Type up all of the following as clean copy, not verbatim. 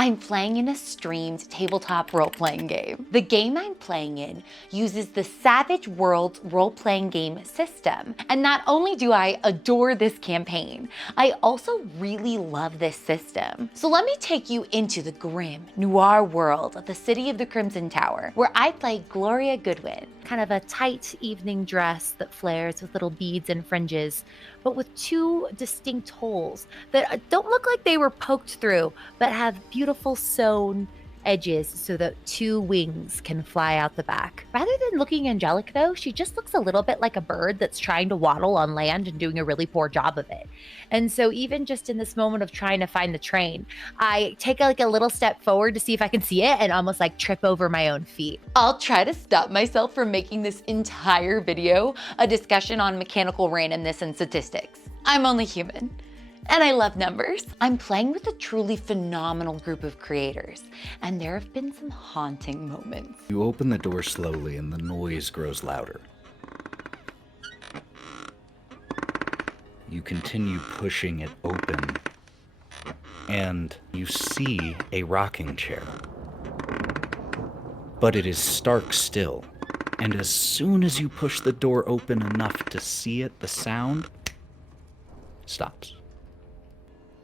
I'm playing in a streamed tabletop role-playing game. The game I'm playing in uses the Savage Worlds role-playing game system. And not only do I adore this campaign, I also really love this system. So let me take you into the grim, noir world of the City of the Crimson Tower, where I play Gloria Goodwin. Kind of a tight evening dress that flares with little beads and fringes, but with two distinct holes that don't look like they were poked through, but have beautiful sewn edges so that two wings can fly out the back. Rather than looking angelic though, she just looks a little bit like a bird that's trying to waddle on land and doing a really poor job of it. And so even just in this moment of trying to find the train, I take a little step forward to see if I can see it and almost like trip over my own feet. I'll try to stop myself from making this entire video a discussion on mechanical randomness and statistics. I'm only human. And I love numbers. I'm playing with a truly phenomenal group of creators, and there have been some haunting moments. You open the door slowly and the noise grows louder. You continue pushing it open, and you see a rocking chair. But it is stark still, and as soon as you push the door open enough to see it, the sound stops.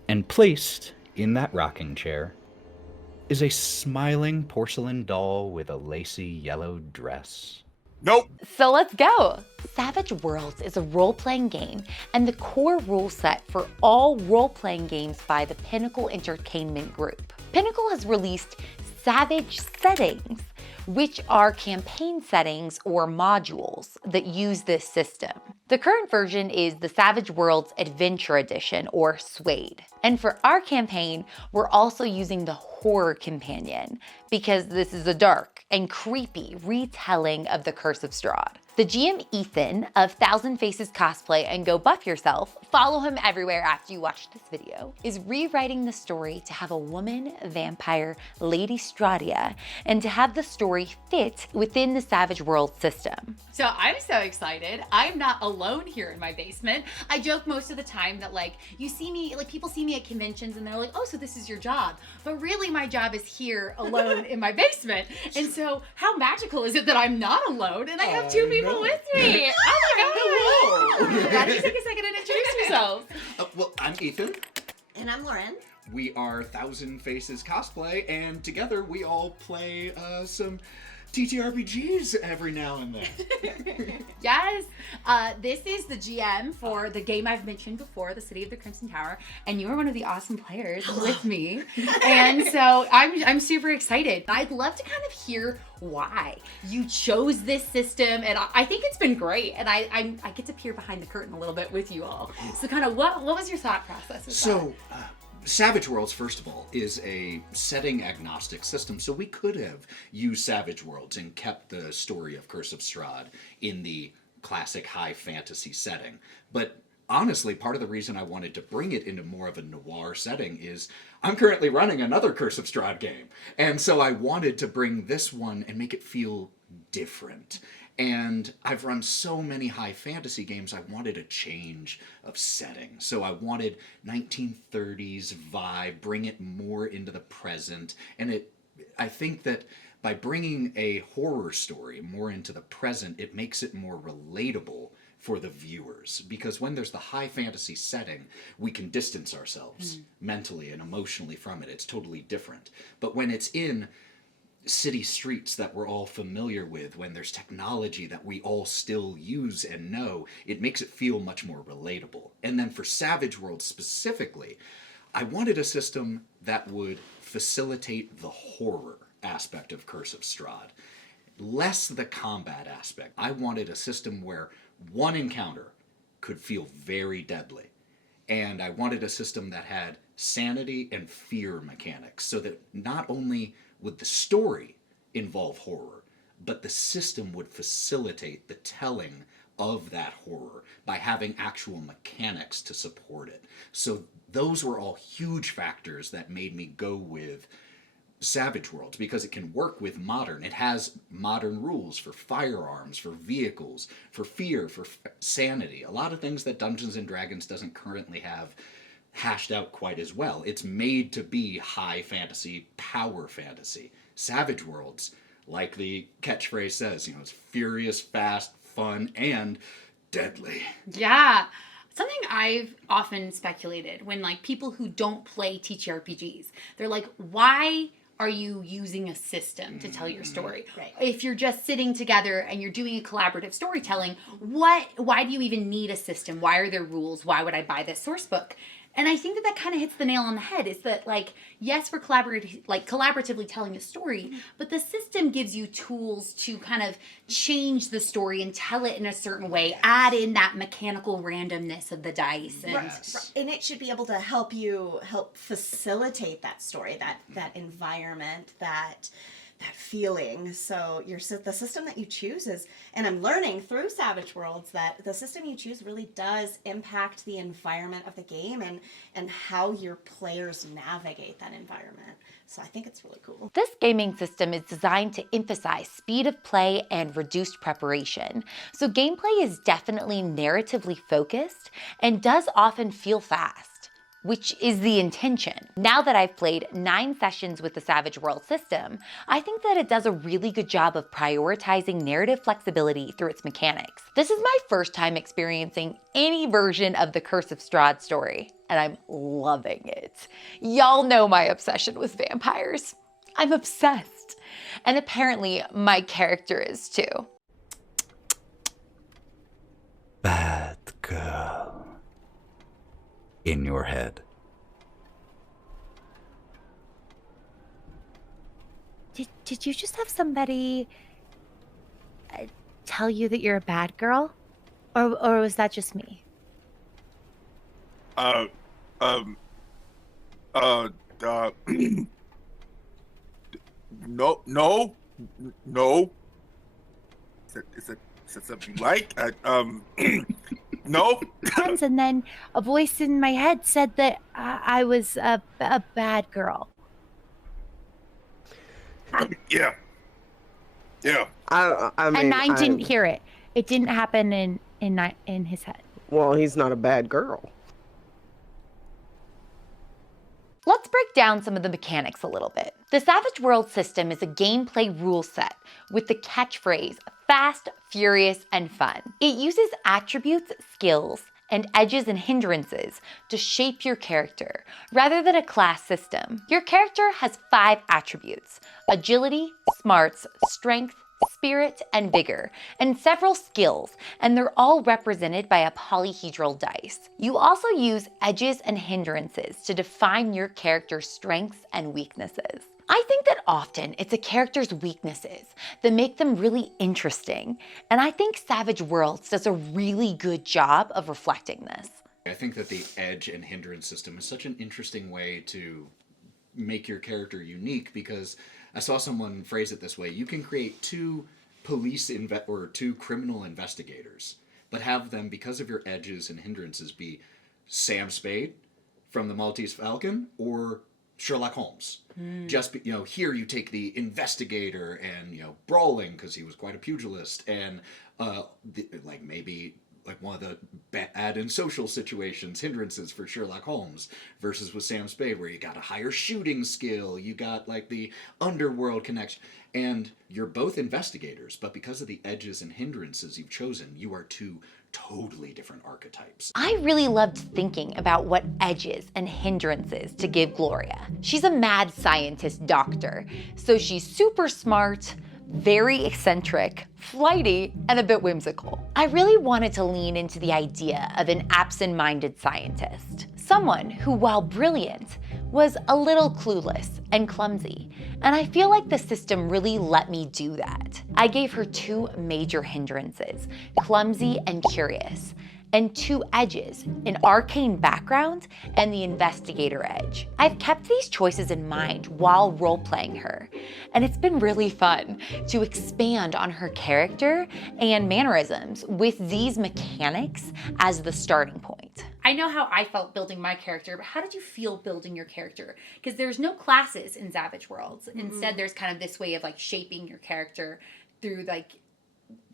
And placed in that rocking chair is a smiling porcelain doll with a lacy yellow dress. Nope. So let's go. Savage Worlds is a role-playing game and the core rule set for all role-playing games by the Pinnacle Entertainment Group. Pinnacle has released Savage Settings, which are campaign settings or modules that use this system. The current version is the Savage Worlds Adventure Edition, or SWADE. And for our campaign, we're also using the Horror Companion, because this is a dark and creepy retelling of the Curse of Strahd. The GM Ethan of Thousand Faces Cosplay and Go Buff Yourself, follow him everywhere after you watch this video, is rewriting the story to have a woman vampire, Lady Stradia, and to have the story fit within the Savage Worlds system. So I'm so excited. I'm not alone here in my basement. I joke most of the time that like, you see me, like people see me at conventions and they're like, oh, so this is your job. But really my job is here alone in my basement. And so how magical is it that I'm not alone and I have two people with me? Oh my God. Why don't you take a second and introduce yourself? Well, I'm Ethan. And I'm Lauren. We are Thousand Faces Cosplay, and together we all play some TTRPGs every now and then. Yes, this is the GM for the game I've mentioned before, the City of the Crimson Tower, and you are one of the awesome players with me, and so I'm super excited. I'd love to kind of hear why you chose this system, and I think it's been great, and I get to peer behind the curtain a little bit with you all. So kind of what was your thought process with that? Savage Worlds, first of all, is a setting agnostic system, so we could have used Savage Worlds and kept the story of Curse of Strahd in the classic high fantasy setting. But honestly, part of the reason I wanted to bring it into more of a noir setting is I'm currently running another Curse of Strahd game, and so I wanted to bring this one and make it feel different. And I've run so many high fantasy games, I wanted a change of setting. So I wanted 1930s vibe, bring it more into the present. And I think that by bringing a horror story more into the present, it makes it more relatable for the viewers. Because when there's the high fantasy setting, we can distance ourselves mentally and emotionally from it. It's totally different. But when it's in city streets that we're all familiar with, when there's technology that we all still use and know, it makes it feel much more relatable. And then for Savage Worlds specifically, I wanted a system that would facilitate the horror aspect of Curse of Strahd, less the combat aspect. I wanted a system where one encounter could feel very deadly. And I wanted a system that had sanity and fear mechanics, so that not only would the story involve horror, but the system would facilitate the telling of that horror by having actual mechanics to support it. So those were all huge factors that made me go with Savage Worlds, because it can work with modern. It has modern rules for firearms, for vehicles, for fear, for sanity. A lot of things that Dungeons & Dragons doesn't currently have hashed out quite as well. It's made to be high fantasy, power fantasy. Savage Worlds, like the catchphrase says, it's furious, fast, fun, and deadly. Yeah. Something I've often speculated when like people who don't play TTRPGs, they're like, why are you using a system to tell your story? Right. If you're just sitting together and you're doing a collaborative storytelling, why do you even need a system? Why are there rules? Why would I buy this source book? And I think that kind of hits the nail on the head. Is that like, yes, we're collaboratively telling a story, but the system gives you tools to kind of change the story and tell it in a certain way, add in that mechanical randomness of the dice. And Right. And it should be able to help facilitate that story, that environment, that feeling. So the system that you choose is, and I'm learning through Savage Worlds that the system you choose really does impact the environment of the game and how your players navigate that environment. So I think it's really cool. This gaming system is designed to emphasize speed of play and reduced preparation. So gameplay is definitely narratively focused and does often feel fast, which is the intention. Now that I've played 9 sessions with the Savage Worlds system, I think that it does a really good job of prioritizing narrative flexibility through its mechanics. This is my first time experiencing any version of the Curse of Strahd story, and I'm loving it. Y'all know my obsession with vampires. I'm obsessed. And apparently my character is too. Bad girl. In your head. Did you just have somebody tell you that you're a bad girl? Or was that just me? No. Is that something you like? No. And then a voice in my head said that I was a bad girl. Yeah. I mean, And Nyne didn't hear it. It didn't happen in his head. Well, he's not a bad girl. Let's break down some of the mechanics a little bit. The Savage Worlds system is a gameplay rule set with the catchphrase, fast, furious, and fun. It uses attributes, skills, and edges and hindrances to shape your character, rather than a class system. Your character has 5 attributes: agility, smarts, strength, spirit, and vigor, and several skills, and they're all represented by a polyhedral dice. You also use edges and hindrances to define your character's strengths and weaknesses. I think that often it's a character's weaknesses that make them really interesting, and I think Savage Worlds does a really good job of reflecting this. I think that the edge and hindrance system is such an interesting way to make your character unique, because I saw someone phrase it this way: you can create 2 or 2 criminal investigators, but have them, because of your edges and hindrances, be Sam Spade from the Maltese Falcon or Sherlock Holmes. Just here you take the investigator and brawling because he was quite a pugilist, and maybe one of the bad in social situations hindrances for Sherlock Holmes, versus with Sam Spade where you got a higher shooting skill, you got the underworld connection, and you're both investigators, but because of the edges and hindrances you've chosen, you are 2 totally different archetypes. I really loved thinking about what edges and hindrances to give Gloria. She's a mad scientist doctor, so she's super smart, very eccentric, flighty, and a bit whimsical. I really wanted to lean into the idea of an absent-minded scientist, someone who, while brilliant, was a little clueless and clumsy, and I feel like the system really let me do that. I gave her 2 major hindrances, clumsy and curious, and 2 edges, an arcane background and the investigator edge. I've kept these choices in mind while role-playing her, and it's been really fun to expand on her character and mannerisms with these mechanics as the starting point. I know how I felt building my character, but how did you feel building your character? Because there's no classes in Savage Worlds. Instead, there's kind of this way of shaping your character through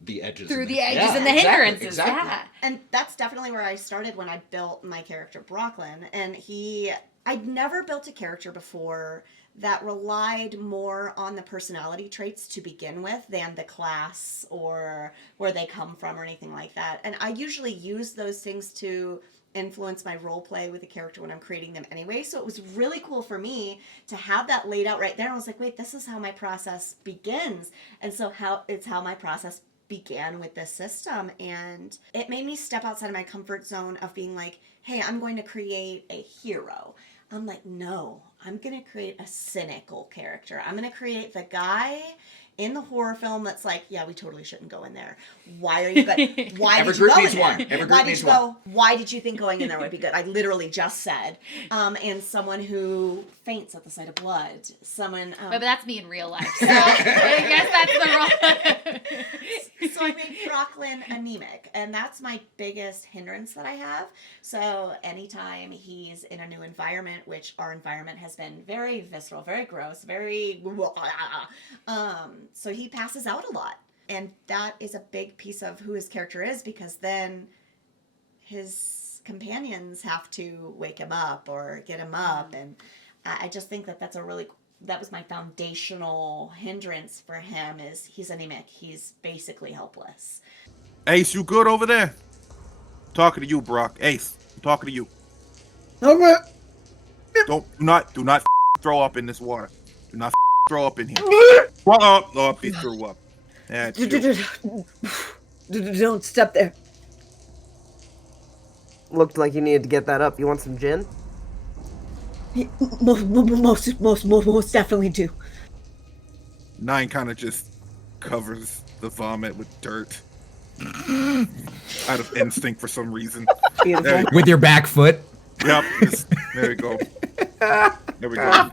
the edges. Through and the edges yeah, and the exactly, hindrances. Exactly. Yeah. And that's definitely where I started when I built my character Brooklyn. And I'd never built a character before that relied more on the personality traits to begin with than the class or where they come from or anything like that. And I usually use those things to influence my role play with a character when I'm creating them anyway. So it was really cool for me to have that laid out right there. And I was like, wait, this is how my process begins. And so how my process began with this system. And it made me step outside of my comfort zone of being like, hey, I'm going to create a hero. I'm like, no, I'm going to create a cynical character. I'm going to create the guy in the horror film that's like, yeah, we totally shouldn't go in there. Why are you good? Why did you go in there? Why did you go? Why did you think going in there would be good? I literally just said, and someone who faints at the sight of blood. Someone. But that's me in real life. So I guess that's the wrong. So I made Brooklyn anemic, and that's my biggest hindrance that I have. So anytime he's in a new environment, which our environment has been very visceral, very gross, very so he passes out a lot. And that is a big piece of who his character is, because then his companions have to wake him up or get him up. And I just think that that was my foundational hindrance for him, is he's anemic. He's basically helpless. Ace, you good over there? Talking to you, Brawk. Ace, I'm talking to you. Okay. Do not throw up in this water. Do not throw up in here. Oh, he threw up. Don't step there. Looked like you needed to get that up. You want some gin? Most definitely do. Nyne kind of just covers the vomit with dirt. Out of instinct for some reason. Beautiful. With your back foot. Yep. There we go. There we go.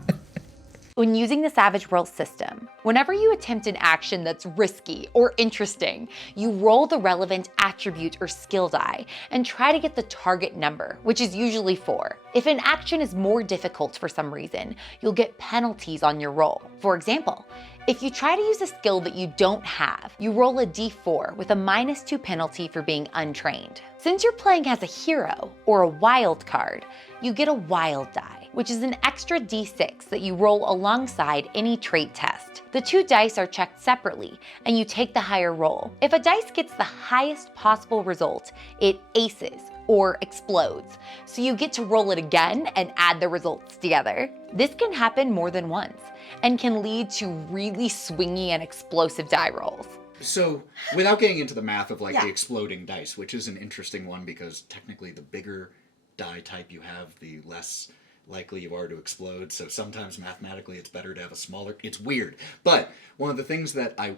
When using the Savage Worlds system, whenever you attempt an action that's risky or interesting, you roll the relevant attribute or skill die and try to get the target number, which is usually 4. If an action is more difficult for some reason, you'll get penalties on your roll. For example, if you try to use a skill that you don't have, you roll a d4 with a -2 penalty for being untrained. Since you're playing as a hero or a wild card, you get a wild die, which is an extra d6 that you roll alongside any trait test. The 2 dice are checked separately, and you take the higher roll. If a dice gets the highest possible result, it aces or explodes, so you get to roll it again and add the results together. This can happen more than once, and can lead to really swingy and explosive die rolls. So, without getting into the math of the exploding dice, which is an interesting one because technically the bigger die type you have, the less likely you are to explode. So sometimes mathematically it's better to have a smaller. It's weird. But one of the things that I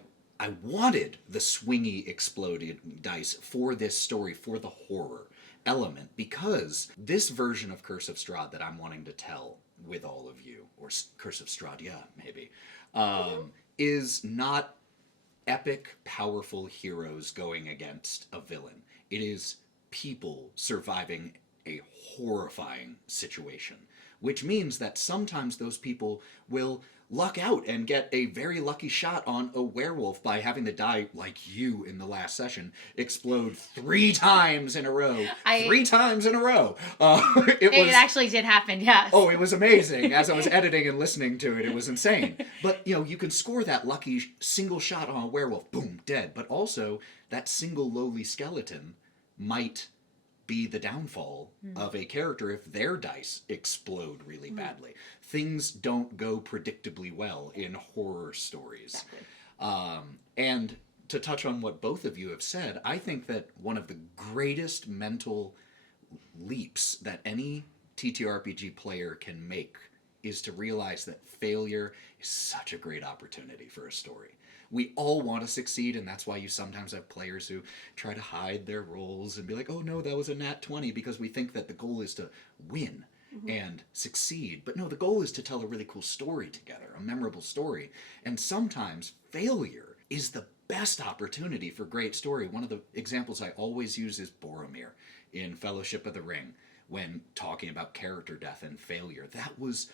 wanted the swingy exploding dice for this story, for the horror element, because this version of Curse of Strahd that I'm wanting to tell with all of you, or Curse of Strahd, yeah, maybe, is not epic, powerful heroes going against a villain. It is people surviving a horrifying situation, which means that sometimes those people will luck out and get a very lucky shot on a werewolf by having the die, like you in the last session, explode 3 times in a row. 3 times in a row. It actually did happen, yes. Oh, it was amazing. As I was editing and listening to it, it was insane. But, you can score that lucky single shot on a werewolf, boom, dead. But also, that single lowly skeleton might be the downfall of a character if their dice explode really badly. Things don't go predictably well in horror stories. Exactly. And to touch on what both of you have said, I think that one of the greatest mental leaps that any TTRPG player can make is to realize that failure is such a great opportunity for a story. We all want to succeed, and that's why you sometimes have players who try to hide their roles and be like, oh no, that was a nat 20, because we think that the goal is to win and succeed. But no, the goal is to tell a really cool story together, a memorable story. And sometimes failure is the best opportunity for great story. One of the examples I always use is Boromir in Fellowship of the Ring, when talking about character death and failure. That was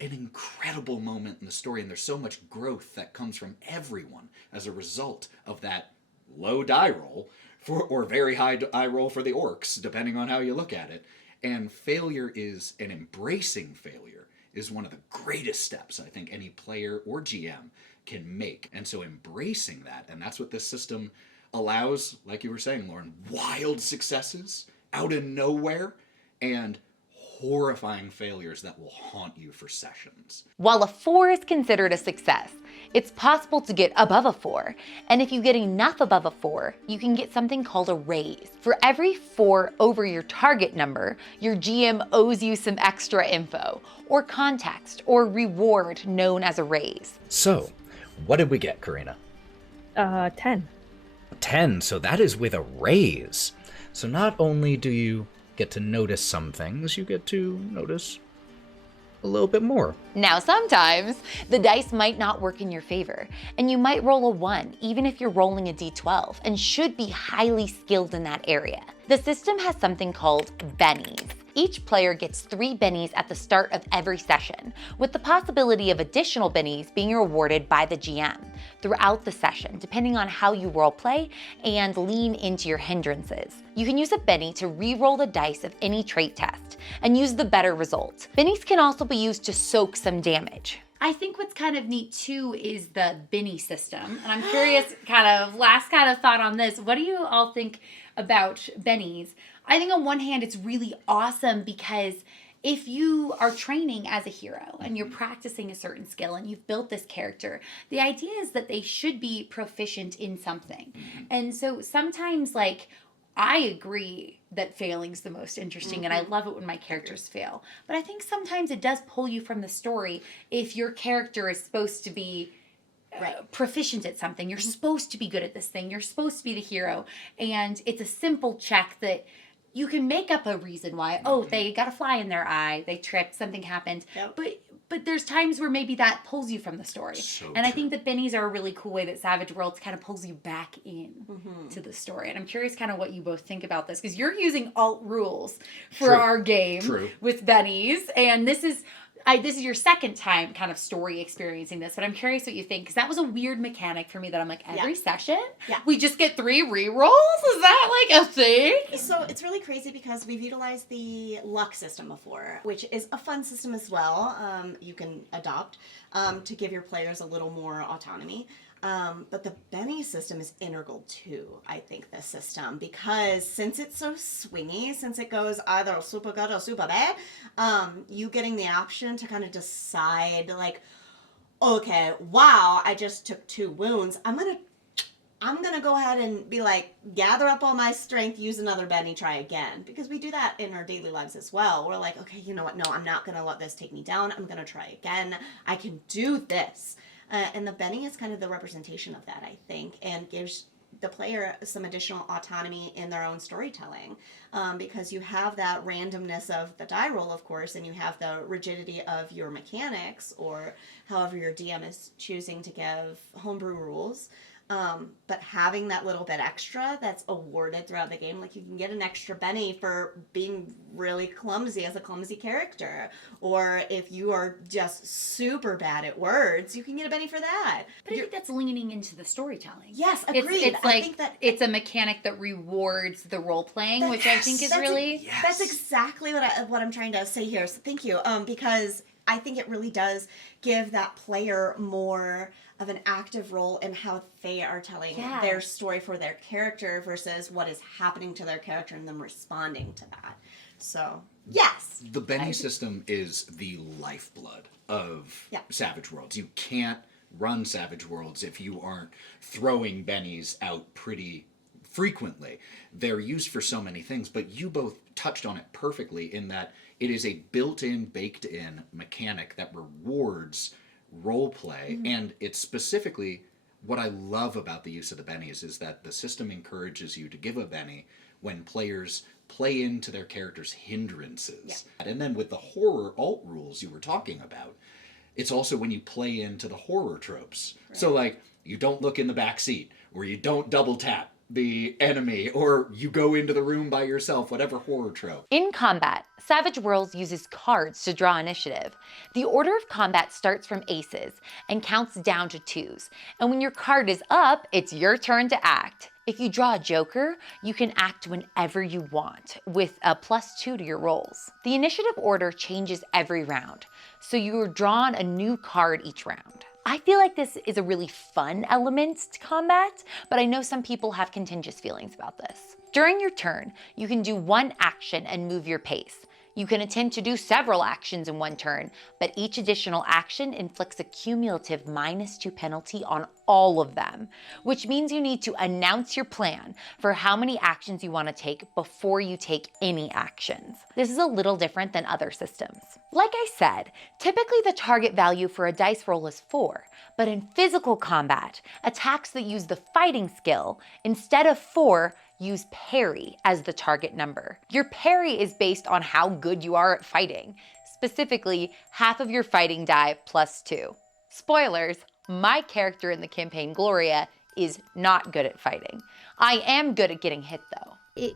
an incredible moment in the story, and there's so much growth that comes from everyone as a result of that low die roll or very high die roll for the orcs, depending on how you look at it. And failure is, and embracing failure is one of the greatest steps I think any player or GM can make. And so embracing that, and that's what this system allows, like you were saying, Lauren, wild successes out of nowhere and horrifying failures that will haunt you for sessions. While a 4 is considered a success, it's possible to get above a 4. And if you get enough above a 4, you can get something called a raise. For every 4 over your target number, your GM owes you some extra info, or context, or reward known as a raise. So, what did we get, Karina? 10. 10, so that is with a raise. So not only do you get to notice some things, you get to notice a little bit more. Now sometimes, the dice might not work in your favor, and you might roll a 1 even if you're rolling a d12 and should be highly skilled in that area. The system has something called Bennies. Each player gets 3 bennies at the start of every session, with the possibility of additional bennies being rewarded by the GM throughout the session, depending on how you roleplay and lean into your hindrances. You can use a benny to re-roll the dice of any trait test and use the better result. Bennies can also be used to soak some damage. I think what's kind of neat too is the Benny system. And I'm curious, last thought on this. What do you all think about bennies? I think on one hand, it's really awesome because if you are training as a hero and you're practicing a certain skill and you've built this character, the idea is that they should be proficient in something. And so sometimes, like, I agree that failing's the most interesting, and I love it when my characters fail. But I think sometimes it does pull you from the story if your character is supposed to be proficient at something. You're supposed to be good at this thing. You're supposed to be the hero. And it's a simple check that you can make up a reason why, oh, they got a fly in their eye, they tripped, something happened. Yep. But there's times where maybe that pulls you from the story. So and I true. think that bennies are a really cool way that Savage Worlds kind of pulls you back in to the story. And I'm curious kind of what you both think about this, because you're using alt rules for True. our game True. with bennies. And this is your second time kind of story experiencing this, but I'm curious what you think, because that was a weird mechanic for me that I'm like, every session, we just get 3 re-rolls? Is that like a thing? So it's really crazy because we've utilized the luck system before, which is a fun system as well. You can adopt to give your players a little more autonomy. But the Benny system is integral to, I think, this system, because since it's so swingy, since it goes either super good or super bad, you getting the option to kind of decide, like, okay, wow, I just took 2 wounds. I'm gonna go ahead and be like, gather up all my strength, use another Benny, try again. Because we do that in our daily lives as well. We're like, okay, you know what? No, I'm not gonna let this take me down. I'm gonna try again. I can do this. And the Benny is kind of the representation of that, I think, and gives the player some additional autonomy in their own storytelling, because you have that randomness of the die roll, of course, and you have the rigidity of your mechanics, or however your DM is choosing to give homebrew rules. But having that little bit extra that's awarded throughout the game, like you can get an extra Benny for being really clumsy as a clumsy character, or if you are just super bad at words, you can get a Benny for that. But I think that's leaning into the storytelling. Yes, agreed. It's like, I think that it's a mechanic that rewards the role playing, which I think is really... That's exactly what I'm trying to say here. So thank you. Because I think it really does give that player more of an active role in how they are telling their story for their character versus what is happening to their character and them responding to that. So, yes. The Benny system is the lifeblood of Savage Worlds. You can't run Savage Worlds if you aren't throwing bennies out pretty frequently. They're used for so many things, but you both touched on it perfectly in that it is a built-in, baked-in mechanic that rewards role play, and it's specifically what I love about the use of the bennies is that the system encourages you to give a benny when players play into their character's hindrances. And then with the horror alt rules you were talking about, it's also when you play into the horror tropes. So like, you don't look in the back seat, or you don't double tap the enemy, or you go into the room by yourself, whatever horror trope. In combat, Savage Worlds uses cards to draw initiative. The order of combat starts from aces and counts down to 2s. And when your card is up, it's your turn to act. If you draw a joker, you can act whenever you want, with a +2 to your rolls. The initiative order changes every round, so you are drawn a new card each round. I feel like this is a really fun element to combat, but I know some people have contentious feelings about this. During your turn, you can do one action and move your pace. You can attempt to do several actions in one turn, but each additional action inflicts a cumulative -2 penalty on all of them, which means you need to announce your plan for how many actions you want to take before you take any actions. This is a little different than other systems. Like I said, typically the target value for a dice roll is 4, but in physical combat, attacks that use the fighting skill, instead of 4, use parry as the target number. Your parry is based on how good you are at fighting, specifically half of your fighting die +2. Spoilers, my character in the campaign, Gloria, is not good at fighting. I am good at getting hit though.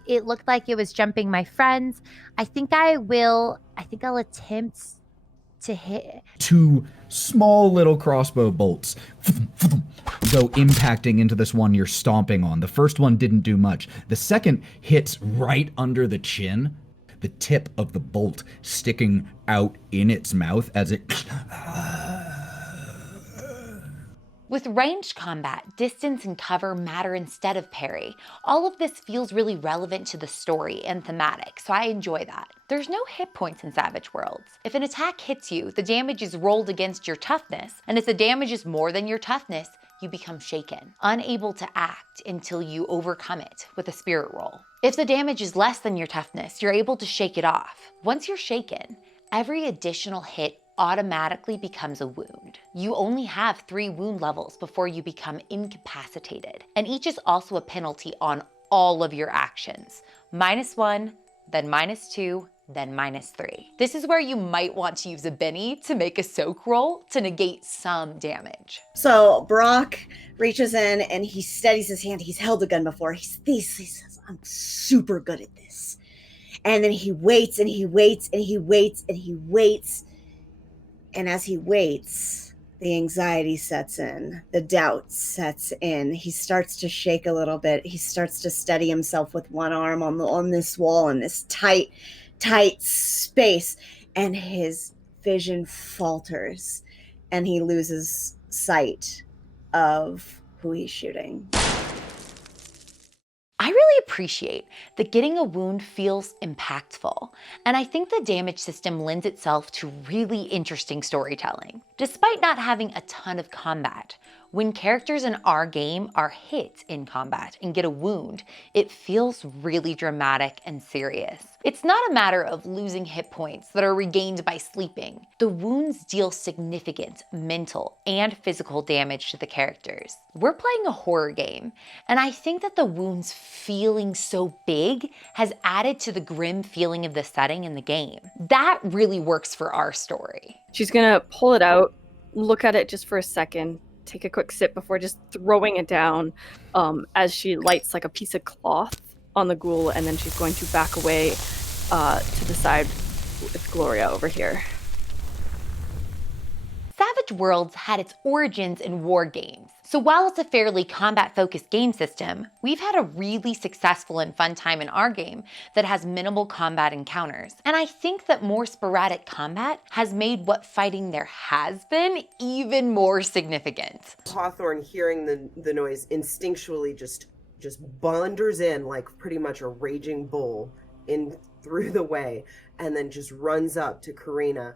It looked like it was jumping my friends. I think I'll attempt to hit. 2 small little crossbow bolts go impacting into this one you're stomping on. The first one didn't do much. The second hits right under the chin, the tip of the bolt sticking out in its mouth as it... With ranged combat, distance and cover matter instead of parry. All of this feels really relevant to the story and thematic, so I enjoy that. There's no hit points in Savage Worlds. If an attack hits you, the damage is rolled against your toughness, and if the damage is more than your toughness, you become shaken, unable to act until you overcome it with a spirit roll. If the damage is less than your toughness, you're able to shake it off. Once you're shaken, every additional hit automatically becomes a wound. You only have 3 wound levels before you become incapacitated, and each is also a penalty on all of your actions. -1, then -2, then -3. This is where you might want to use a Benny to make a soak roll to negate some damage. So Brawk reaches in and he steadies his hand. He's held a gun before. He says, I'm super good at this. And then he waits and he waits and he waits and he waits. And as he waits, the anxiety sets in, the doubt sets in. He starts to shake a little bit. He starts to steady himself with one arm on this wall in this tight space. And his vision falters and he loses sight of who he's shooting. I really appreciate that getting a wound feels impactful, and I think the damage system lends itself to really interesting storytelling. Despite not having a ton of combat, when characters in our game are hit in combat and get a wound, it feels really dramatic and serious. It's not a matter of losing hit points that are regained by sleeping. The wounds deal significant mental and physical damage to the characters. We're playing a horror game, and I think that the wounds feeling so big has added to the grim feeling of the setting in the game. That really works for our story. She's gonna pull it out, look at it just for a second, take a quick sip before just throwing it down as she lights like a piece of cloth on the ghoul, and then she's going to back away to the side with Gloria over here. Savage Worlds had its origins in war games. So while it's a fairly combat-focused game system, we've had a really successful and fun time in our game that has minimal combat encounters. And I think that more sporadic combat has made what fighting there has been even more significant. Hawthorne, hearing the noise, instinctually just blunders in like pretty much a raging bull in through the way, and then just runs up to Karina,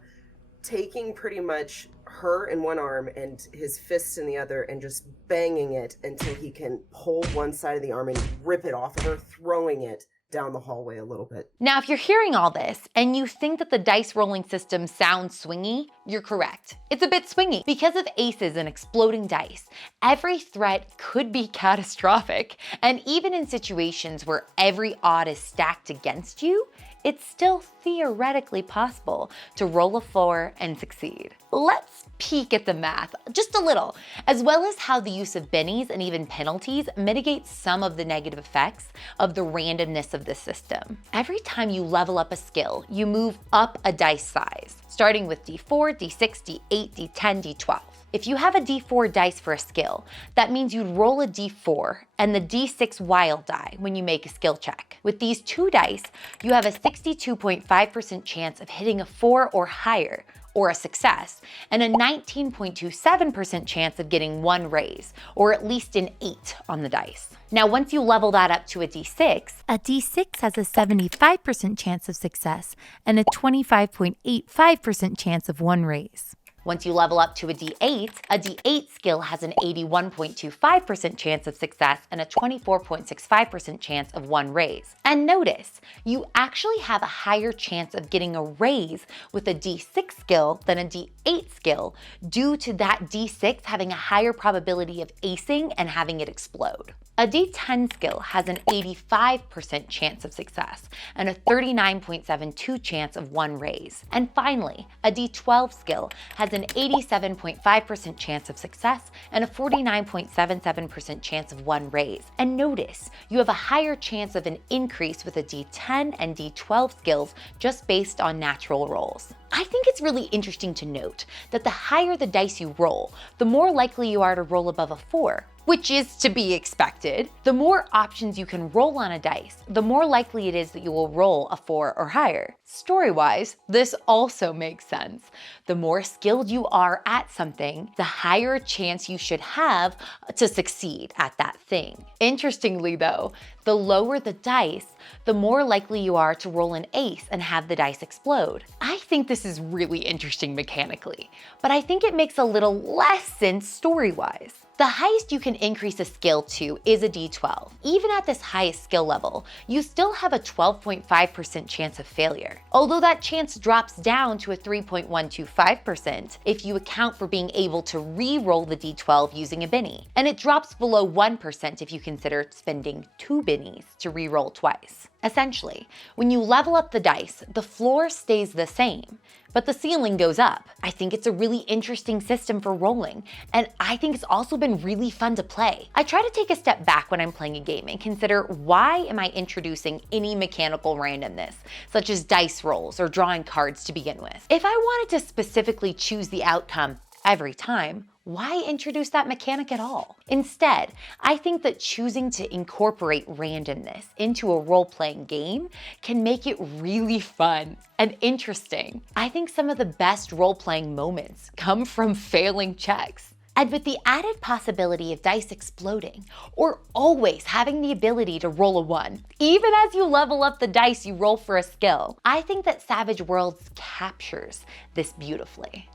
taking pretty much her in one arm and his fists in the other and just banging it until he can pull one side of the arm and rip it off of her, throwing it down the hallway a little bit. Now, if you're hearing all this and you think that the dice rolling system sounds swingy, you're correct. It's a bit swingy. Because of aces and exploding dice, every threat could be catastrophic. And even in situations where every odd is stacked against you, it's still theoretically possible to roll a 4 and succeed. Let's peek at the math just a little, as well as how the use of bennies and even penalties mitigates some of the negative effects of the randomness of this system. Every time you level up a skill, you move up a dice size, starting with D4, D6, D8, D10, D12. If you have a D4 dice for a skill, that means you'd roll a D4 and the D6 wild die when you make a skill check. With these 2 dice, you have a 62.5% chance of hitting a 4 or higher, or a success, and a 19.27% chance of getting 1 raise, or at least an 8 on the dice. Now, once you level that up to a D6 has a 75% chance of success and a 25.85% chance of 1 raise. Once you level up to a D8 skill has an 81.25% chance of success and a 24.65% chance of 1 raise. And notice, you actually have a higher chance of getting a raise with a D6 skill than a D8 skill due to that D6 having a higher probability of acing and having it explode. A D10 skill has an 85% chance of success and a 39.72% chance of 1 raise. And finally, a D12 skill has an 87.5% chance of success and a 49.77% chance of 1 raise. And notice, you have a higher chance of an increase with a D10 and D12 skills just based on natural rolls. I think it's really interesting to note that the higher the dice you roll, the more likely you are to roll above a 4, which is to be expected. The more options you can roll on a dice, the more likely it is that you will roll a 4 or higher. Story-wise, this also makes sense. The more skilled you are at something, the higher chance you should have to succeed at that thing. Interestingly though, the lower the dice, the more likely you are to roll an ace and have the dice explode. I think this is really interesting mechanically, but I think it makes a little less sense story-wise. The highest you can increase a skill to is a D12. Even at this highest skill level, you still have a 12.5% chance of failure. Although that chance drops down to a 3.125% if you account for being able to re-roll the D12 using a Benny. And it drops below 1% if you consider spending 2 Bennies to re-roll twice. Essentially, when you level up the dice, the floor stays the same, but the ceiling goes up. I think it's a really interesting system for rolling, and I think it's also been really fun to play. I try to take a step back when I'm playing a game and consider, why am I introducing any mechanical randomness, such as dice rolls or drawing cards to begin with? If I wanted to specifically choose the outcome every time, why introduce that mechanic at all? Instead, I think that choosing to incorporate randomness into a role-playing game can make it really fun and interesting. I think some of the best role-playing moments come from failing checks. And with the added possibility of dice exploding, or always having the ability to roll a 1, even as you level up the dice you roll for a skill, I think that Savage Worlds captures this beautifully.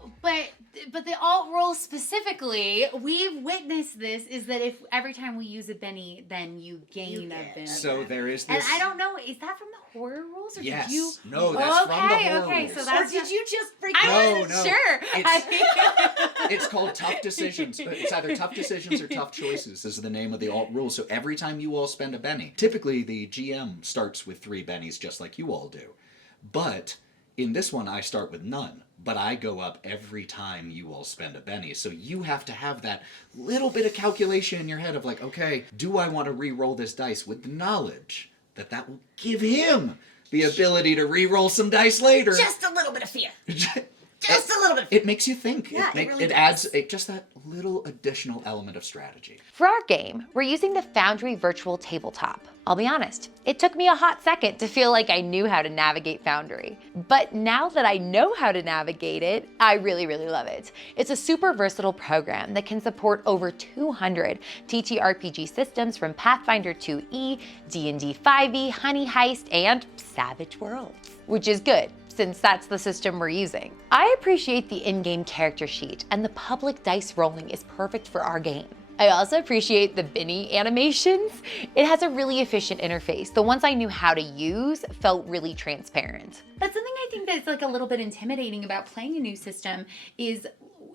But the alt roll specifically, we've witnessed this, is that if every time we use a Benny, then you gain a Benny. So there is this. And I don't know, is that from the horror rules? Or Yes. Did you... No, that's from the horror rules. So that's Or did you just freak I out? wasn't sure. It's called Tough Decisions. It's either Tough Decisions or Tough Choices is the name of the alt rule. So every time you all spend a Benny, typically the GM starts with 3 Bennies just like you all do. But in this one, I start with none. But I go up every time you all spend a Benny. So you have to have that little bit of calculation in your head of like, okay, do I want to re-roll this dice with the knowledge that that will give him the ability to re-roll some dice later? Just a little bit of fear. Just a little bit. It makes you think. Yeah, it really adds just that little additional element of strategy. For our game, we're using the Foundry Virtual Tabletop. I'll be honest, it took me a hot second to feel like I knew how to navigate Foundry. But now that I know how to navigate it, I really, really love it. It's a super versatile program that can support over 200 TTRPG systems from Pathfinder 2E, D&D 5e, Honey Heist, and Savage Worlds, which is good, since that's the system we're using. I appreciate the in-game character sheet, and the public dice rolling is perfect for our game. I also appreciate the Benny animations. It has a really efficient interface. The ones I knew how to use felt really transparent. That's something I think that's like a little bit intimidating about playing a new system is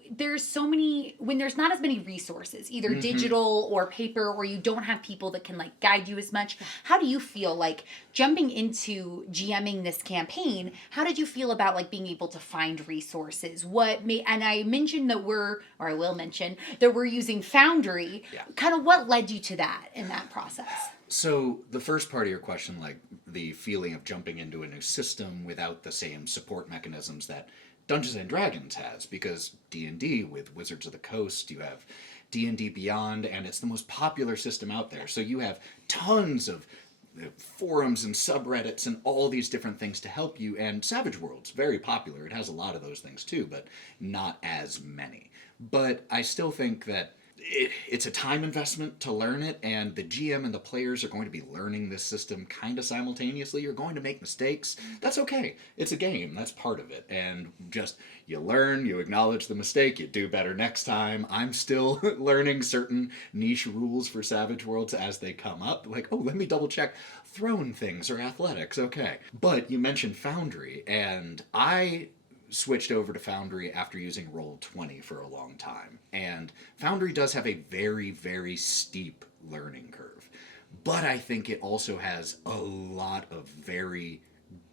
there's so many, when there's not as many resources, either digital or paper, or you don't have people that can like guide you as much. How do you feel like jumping into GMing this campaign? How did you feel about like being able to find resources? And I mentioned that I will mention that we're using Foundry. Yeah. Kind of what led you to that in that process? So the first part of your question, like the feeling of jumping into a new system without the same support mechanisms that Dungeons and Dragons has, because D&D with Wizards of the Coast, you have D&D Beyond, and it's the most popular system out there. So you have tons of forums and subreddits and all these different things to help you, and Savage Worlds, very popular. It has a lot of those things too, but not as many. But I still think that it's a time investment to learn it, and the GM and the players are going to be learning this system kind of simultaneously. You're going to make mistakes. That's okay. It's a game. That's part of it. And just, you learn, you acknowledge the mistake, you do better next time. I'm still learning certain niche rules for Savage Worlds as they come up. Like, oh, let me double check throne things or athletics. Okay. But you mentioned Foundry, and I switched over to Foundry after using Roll20 for a long time. And Foundry does have a very, very steep learning curve. But I think it also has a lot of very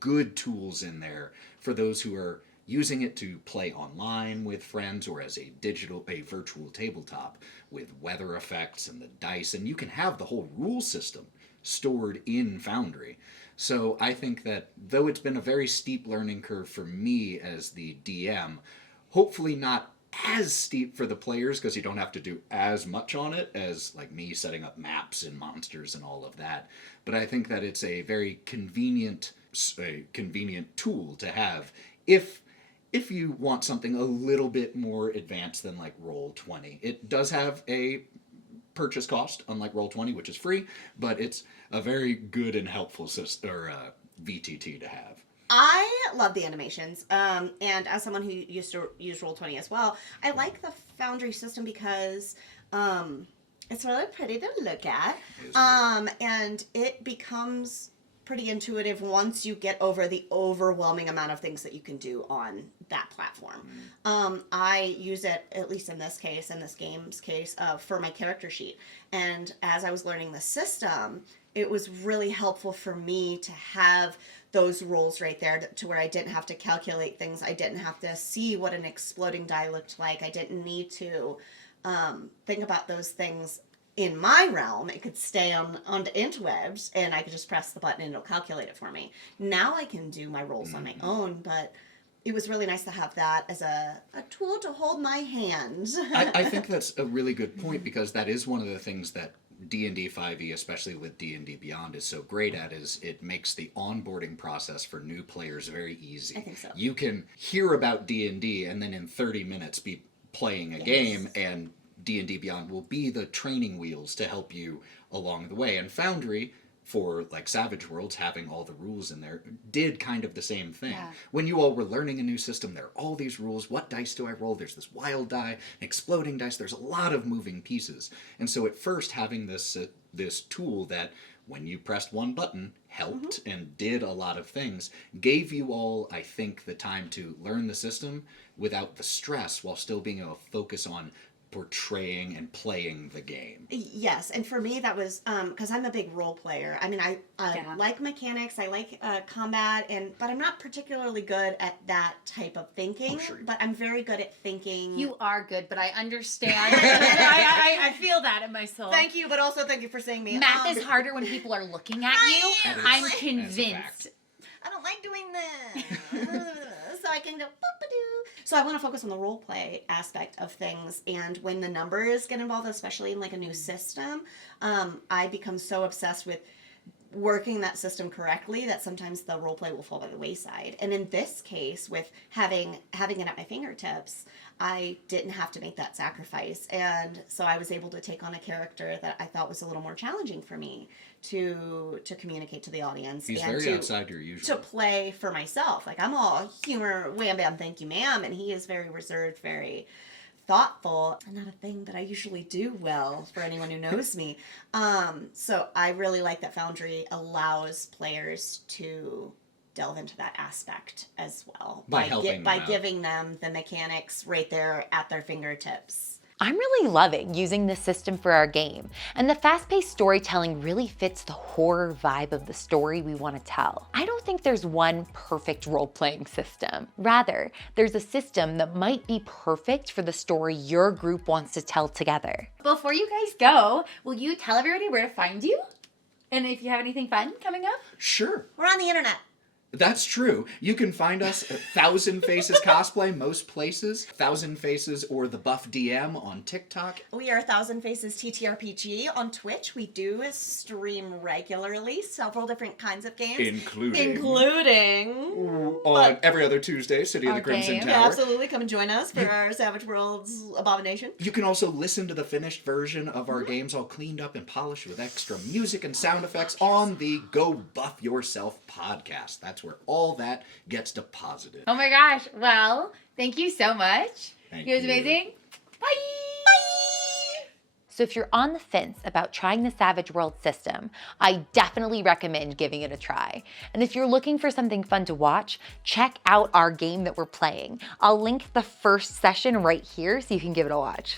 good tools in there for those who are using it to play online with friends or as a virtual tabletop with weather effects and the dice. And you can have the whole rule system stored in Foundry. So I think that though it's been a very steep learning curve for me as the DM, hopefully not as steep for the players because you don't have to do as much on it as like me setting up maps and monsters and all of that. But I think that it's a very convenient tool to have if you want something a little bit more advanced than like Roll20. It does have a purchase cost, unlike Roll20, which is free, but it's a very good and helpful VTT to have. I love the animations, and as someone who used to use Roll20 as well, I like the Foundry system because it's really pretty to look at, and it becomes pretty intuitive once you get over the overwhelming amount of things that you can do on that platform. I use it, at least in this game's case, for my character sheet. And as I was learning the system, it was really helpful for me to have those rolls right there to where I didn't have to calculate things. I didn't have to see what an exploding die looked like. I didn't need to think about those things in my realm. It could stay on the interwebs, and I could just press the button and it'll calculate it for me. Now I can do my rolls on my own, but it was really nice to have that as a tool to hold my hand. I think that's a really good point, because that is one of the things that D&D 5e, especially with D&D Beyond, is so great at, is it makes the onboarding process for new players very easy. I think so. You can hear about D&D and then in 30 minutes be playing a game, and D&D Beyond will be the training wheels to help you along the way. And Foundry, for like Savage Worlds, having all the rules in there, did kind of the same thing. Yeah. When you all were learning a new system, there are all these rules. What dice do I roll? There's this wild die, an exploding dice. There's a lot of moving pieces. And so at first, having this tool that when you pressed one button helped and did a lot of things, gave you all, I think, the time to learn the system without the stress, while still being able to focus on portraying and playing the game. Yes, and for me that was because I'm a big role player. I mean, I like mechanics, I like combat, but I'm not particularly good at that type of thinking. Sure. But I'm very good at thinking. You are good, but I understand. I feel that in my soul. Thank you, but also thank you for saying me. Math is harder when people are looking at you. I'm convinced. I don't like doing this. So I can go boop-a-doo. So I want to focus on the role play aspect of things, and when the numbers get involved, especially in like a new system, I become so obsessed with working that system correctly that sometimes the role play will fall by the wayside. And in this case, with having it at my fingertips, I didn't have to make that sacrifice. And so I was able to take on a character that I thought was a little more challenging for me to communicate to the audience. He's and very outside your usual. To play for myself. Like, I'm all humor, wham bam, thank you ma'am, and he is very reserved, very thoughtful. Not a thing that I usually do well for anyone who knows me. So I really like that Foundry allows players to delve into that aspect as well By helping them out. giving them the mechanics right there at their fingertips. I'm really loving using this system for our game, and the fast-paced storytelling really fits the horror vibe of the story we want to tell. I don't think there's one perfect role-playing system. Rather, there's a system that might be perfect for the story your group wants to tell together. Before you guys go, will you tell everybody where to find you? And if you have anything fun coming up? Sure. We're on the internet. That's true. You can find us at Thousand Faces Cosplay most places, Thousand Faces or the Buff DM on TikTok. We are Thousand Faces TTRPG on Twitch. We do stream regularly, several different kinds of games. Including But- every other Tuesday, City of the Crimson Okay. Tower. Yeah, absolutely. Come and join us for our Savage Worlds Abomination. You can also listen to the finished version of our games all cleaned up and polished with extra music and sound effects on the Go Buff Yourself podcast. That's where all that gets deposited. Oh my gosh. Well, thank you so much. Thank It was you. amazing. Bye. So if you're on the fence about trying the Savage World system, I definitely recommend giving it a try. And if you're looking for something fun to watch, check out our game that we're playing. I'll link the first session right here so you can give it a watch.